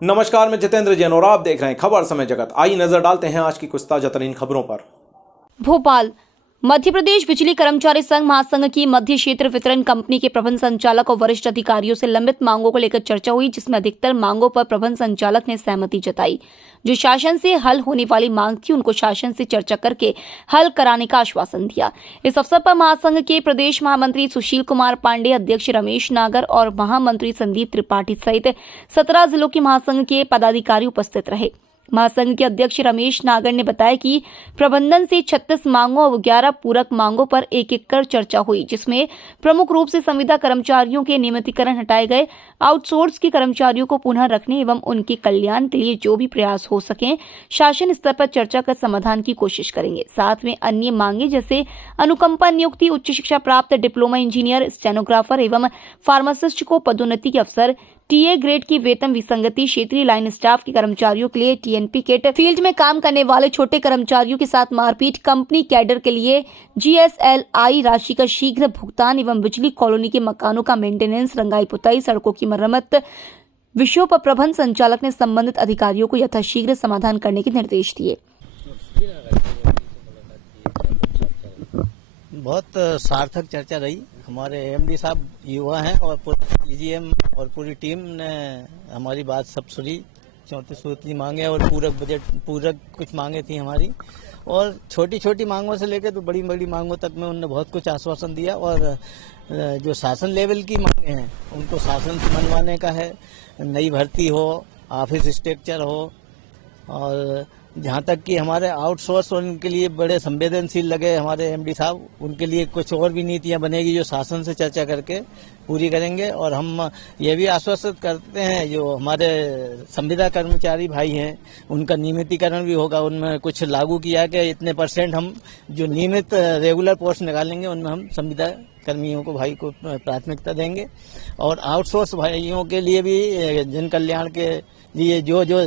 नमस्कार, मैं जितेंद्र जैन और आप देख रहे हैं खबर समय जगत। आइए नजर डालते हैं आज की कुछ ताजा तरीन खबरों पर। भोपाल मध्य प्रदेश बिजली कर्मचारी संघ महासंघ की मध्य क्षेत्र वितरण कंपनी के प्रबंध संचालक और वरिष्ठ अधिकारियों से लंबित मांगों को लेकर चर्चा हुई, जिसमें अधिकतर मांगों पर प्रबंध संचालक ने सहमति जताई। जो शासन से हल होने वाली मांग थी, उनको शासन से चर्चा करके हल कराने का आश्वासन दिया। इस अवसर पर महासंघ के प्रदेश महामंत्री सुशील कुमार पांडे, अध्यक्ष रमेश नागर और महामंत्री संदीप त्रिपाठी सहित 17 जिलों के महासंघ के पदाधिकारी उपस्थित रहे। महासंघ के अध्यक्ष रमेश नागर ने बताया कि प्रबंधन से 36 मांगों और 11 पूरक मांगों पर एक कर चर्चा हुई, जिसमें प्रमुख रूप से संविदा कर्मचारियों के नियमितीकरण हटाए गए, आउटसोर्स के कर्मचारियों को पुनः रखने एवं उनके कल्याण के लिए जो भी प्रयास हो सके शासन स्तर पर चर्चा कर समाधान की कोशिश करेंगे। साथ में अन्य मांगे जैसे अनुकंपा नियुक्ति, उच्च शिक्षा प्राप्त डिप्लोमा इंजीनियर, स्टेनोग्राफर एवं फार्मासिस्ट को पदोन्नति के अवसर, टीए ग्रेड की वेतन विसंगति, क्षेत्रीय लाइन स्टाफ के कर्मचारियों के लिए टीएनपी किट, फील्ड में काम करने वाले छोटे कर्मचारियों के साथ मारपीट, कंपनी कैडर के लिए जीएसएलआई राशि का शीघ्र भुगतान एवं बिजली कॉलोनी के मकानों का मेंटेनेंस, रंगाई पुताई, सड़कों की मरम्मत विषयों पर प्रबंध संचालक ने संबंधित अधिकारियों को यथाशीघ्र समाधान करने के निर्देश दिए। बहुत सार्थक चर्चा रही। हमारे एमडी साहब युवा हैं और पूरा ईजीएम और पूरी टीम ने हमारी बात सब सुनी। 34 सूत्री मांगे और पूरक बजट, पूरक कुछ मांगे थी हमारी, और छोटी छोटी मांगों से लेकर तो बड़ी बड़ी मांगों तक में उन्होंने बहुत कुछ आश्वासन दिया। और जो शासन लेवल की मांगे हैं उनको शासन से मनवाने का है, नई भर्ती हो, ऑफिस स्ट्रक्चर हो, और जहाँ तक कि हमारे आउटसोर्स और उनके लिए बड़े संवेदनशील लगे हमारे एमडी साहब, उनके लिए कुछ और भी नीतियाँ बनेगी जो शासन से चर्चा करके पूरी करेंगे। और हम ये भी आश्वस्त करते हैं जो हमारे संविदा कर्मचारी भाई हैं उनका नियमितीकरण भी होगा। उनमें कुछ लागू किया कि इतने % हम जो नियमित रेगुलर पोस्ट निकालेंगे उनमें हम संविदा कर्मियों को भाई को प्राथमिकता देंगे। और आउटसोर्स भाइयों के लिए भी जन कल्याण के लिए जो जो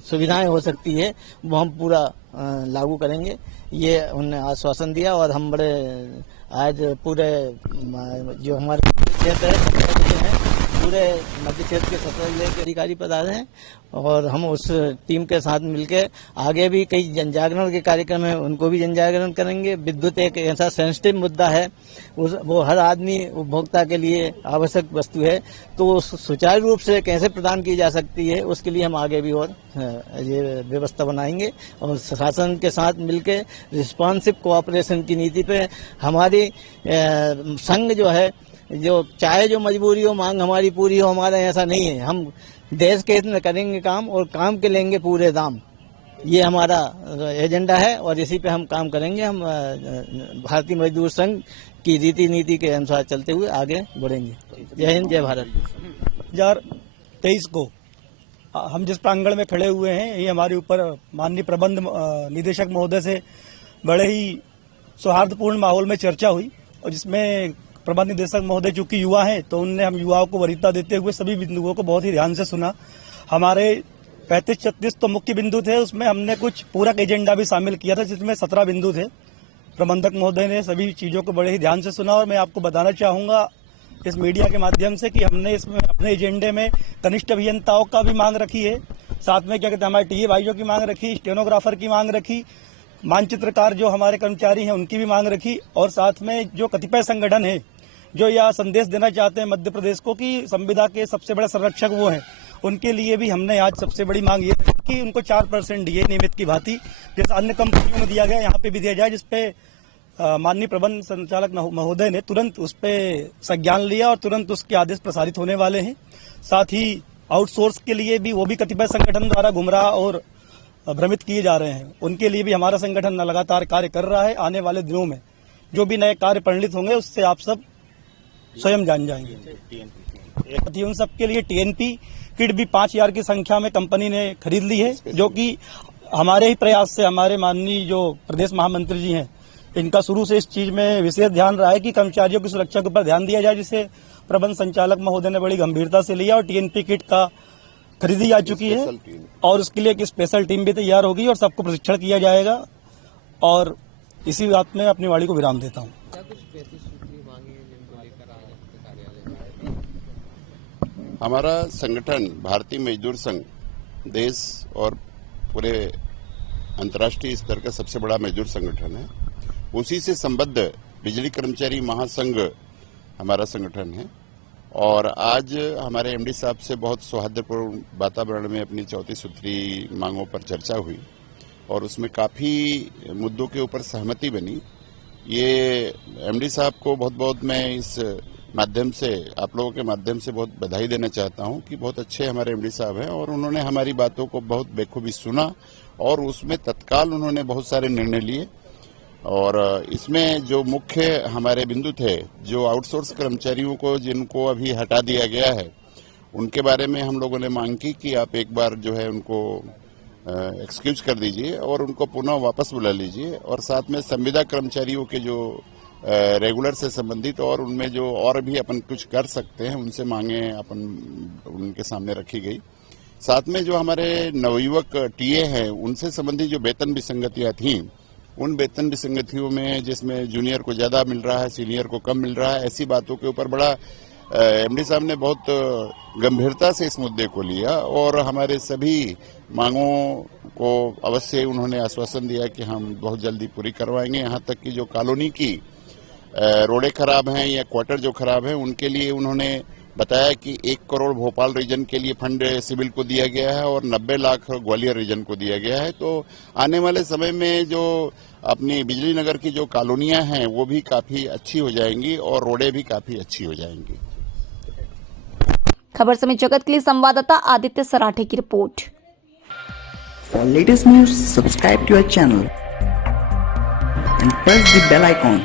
सुविधाएं हो सकती है वो हम पूरा लागू करेंगे, ये उन्होंने आश्वासन दिया। और हम बड़े आज पूरे जो हमारे क्षेत्र है पूरे मध्य क्षेत्र के 17 जिले के अधिकारी पधारे हैं, और हम उस टीम के साथ मिलकर आगे भी कई जन जागरण के कार्यक्रम है उनको भी जन जागरण करेंगे। विद्युत एक ऐसा सेंसिटिव मुद्दा है, वो हर आदमी उपभोक्ता के लिए आवश्यक वस्तु है, तो सुचारू रूप से कैसे प्रदान की जा सकती है उसके लिए हम आगे भी और ये व्यवस्था बनाएंगे। और शासन के साथ मिलकर रिस्पॉन्सिव कोऑपरेशन की नीति पे हमारी संघ जो है, जो चाहे जो मजबूरी हो मांग हमारी पूरी हो, हमारा ऐसा नहीं है। हम देश के हित में करेंगे काम और काम के लेंगे पूरे दाम, ये हमारा एजेंडा है और इसी पे हम काम करेंगे। हम भारतीय मजदूर संघ की रीति नीति के अनुसार चलते हुए आगे बढ़ेंगे। जय हिंद, जय भारत। 2023 को हम जिस प्रांगण में खड़े हुए हैं, ये हमारे ऊपर माननीय प्रबंध निदेशक महोदय से बड़े ही सौहार्दपूर्ण माहौल में चर्चा हुई, और जिसमें प्रबंध निदेशक महोदय चूंकि युवा हैं तो उनने हम युवाओं को वरीयता देते हुए सभी बिंदुओं को बहुत ही ध्यान से सुना। हमारे 35-36 तो मुख्य बिंदु थे, उसमें हमने कुछ पूरक एजेंडा भी शामिल किया था जिसमें 17 बिंदु थे। प्रबंधक महोदय ने सभी चीजों को बड़े ही ध्यान से सुना, और मैं आपको बताना चाहूंगा इस मीडिया के माध्यम से कि हमने इसमें अपने एजेंडे में कनिष्ठ अभियंताओं का भी मांग रखी है, साथ में क्या कहते हैं हमारे टीए भाइयों की मांग रखी, स्टेनोग्राफर की मांग रखी, मानचित्रकार जो हमारे कर्मचारी हैं उनकी भी मांग रखी, और साथ में जो कतिपय संगठन है जो यह संदेश देना चाहते हैं मध्य प्रदेश को कि संविदा के सबसे बड़े संरक्षक वो हैं, उनके लिए भी हमने आज सबसे बड़ी मांग ये रखी कि उनको 4% डीए नियमित की भांति जैसे अन्य कंपनियों में दिया गया यहाँ पे भी दिया जाए, जिसपे माननीय प्रबंध संचालक महोदय ने तुरंत उस पर संज्ञान लिया और तुरंत उसके आदेश प्रसारित होने वाले हैं। साथ ही आउटसोर्स के लिए भी वो भी कतिपय संगठन द्वारा गुमराह और भ्रमित किए जा रहे हैं, उनके लिए भी हमारा संगठन लगातार कार्य कर रहा है। आने वाले दिनों में जो भी नए कार्य परिणित होंगे उससे आप सब स्वयं जान जाएंगे। उन सबके लिए टीएनपी किट भी 5000 की संख्या में कंपनी ने खरीद ली है, जो कि हमारे ही प्रयास से हमारे माननीय जो प्रदेश महामंत्री जी हैं इनका शुरू से इस चीज में विशेष ध्यान रहा है कि कर्मचारियों की सुरक्षा के ऊपर ध्यान दिया जाए, जिसे प्रबंध संचालक महोदय ने बड़ी गंभीरता से लिया और टीएनपी किट का खरीदी जा चुकी है, और उसके लिए एक स्पेशल टीम भी तैयार होगी और सबको प्रशिक्षण किया जाएगा। और इसी बात में अपनी वाणी को विराम देता हूँ। हमारा संगठन भारतीय मजदूर संघ देश और पूरे अंतर्राष्ट्रीय स्तर का सबसे बड़ा मजदूर संगठन है। उसी से संबद्ध बिजली कर्मचारी महासंघ हमारा संगठन है और आज हमारे एमडी साहब से बहुत सौहार्दपूर्ण वातावरण में अपनी 34 सूत्री मांगों पर चर्चा हुई और उसमें काफी मुद्दों के ऊपर सहमति बनी। ये एमडी साहब को बहुत बहुत मैं इस माध्यम से आप लोगों के माध्यम से बहुत बधाई देना चाहता हूं कि बहुत अच्छे हमारे एमडी साहब हैं और उन्होंने हमारी बातों को बहुत बेखूबी सुना और उसमें तत्काल उन्होंने बहुत सारे निर्णय लिए। और इसमें जो मुख्य हमारे बिंदु थे, जो आउटसोर्स कर्मचारियों को जिनको अभी हटा दिया गया है, उनके बारे में हम लोगों ने मांग की कि आप एक बार जो है उनको एक्सक्यूज कर दीजिए और उनको पुनः वापस बुला लीजिए और साथ में संविदा कर्मचारियों के जो रेगुलर से संबंधित और उनमें जो और भी अपन कुछ कर सकते हैं उनसे मांगे अपन उनके सामने रखी गई। साथ में जो हमारे नवयुवक टीए हैं उनसे संबंधित जो वेतन विसंगतियां थी, उन वेतन विसंगतियों में जिसमें जूनियर को ज्यादा मिल रहा है, सीनियर को कम मिल रहा है, ऐसी बातों के ऊपर बड़ा एमडी साहब ने बहुत गंभीरता से इस मुद्दे को लिया और हमारे सभी मांगों को अवश्य उन्होंने आश्वासन दिया कि हम बहुत जल्दी पूरी करवाएंगे। यहाँ तक कि जो कॉलोनी की रोडें खराब हैं या क्वार्टर जो खराब हैं उनके लिए उन्होंने बताया कि 1 करोड़ भोपाल रीजन के लिए फंड सिविल को दिया गया है और 90 लाख ग्वालियर रीजन को दिया गया है। तो आने वाले समय में जो अपनी बिजली नगर की जो कॉलोनियां हैं वो भी काफी अच्छी हो जाएंगी और रोडें भी काफी अच्छी हो जाएंगी। खबर समय जगत के लिए संवाददाता आदित्य सराठे की report. For latest news, subscribe to our channel and press the bell icon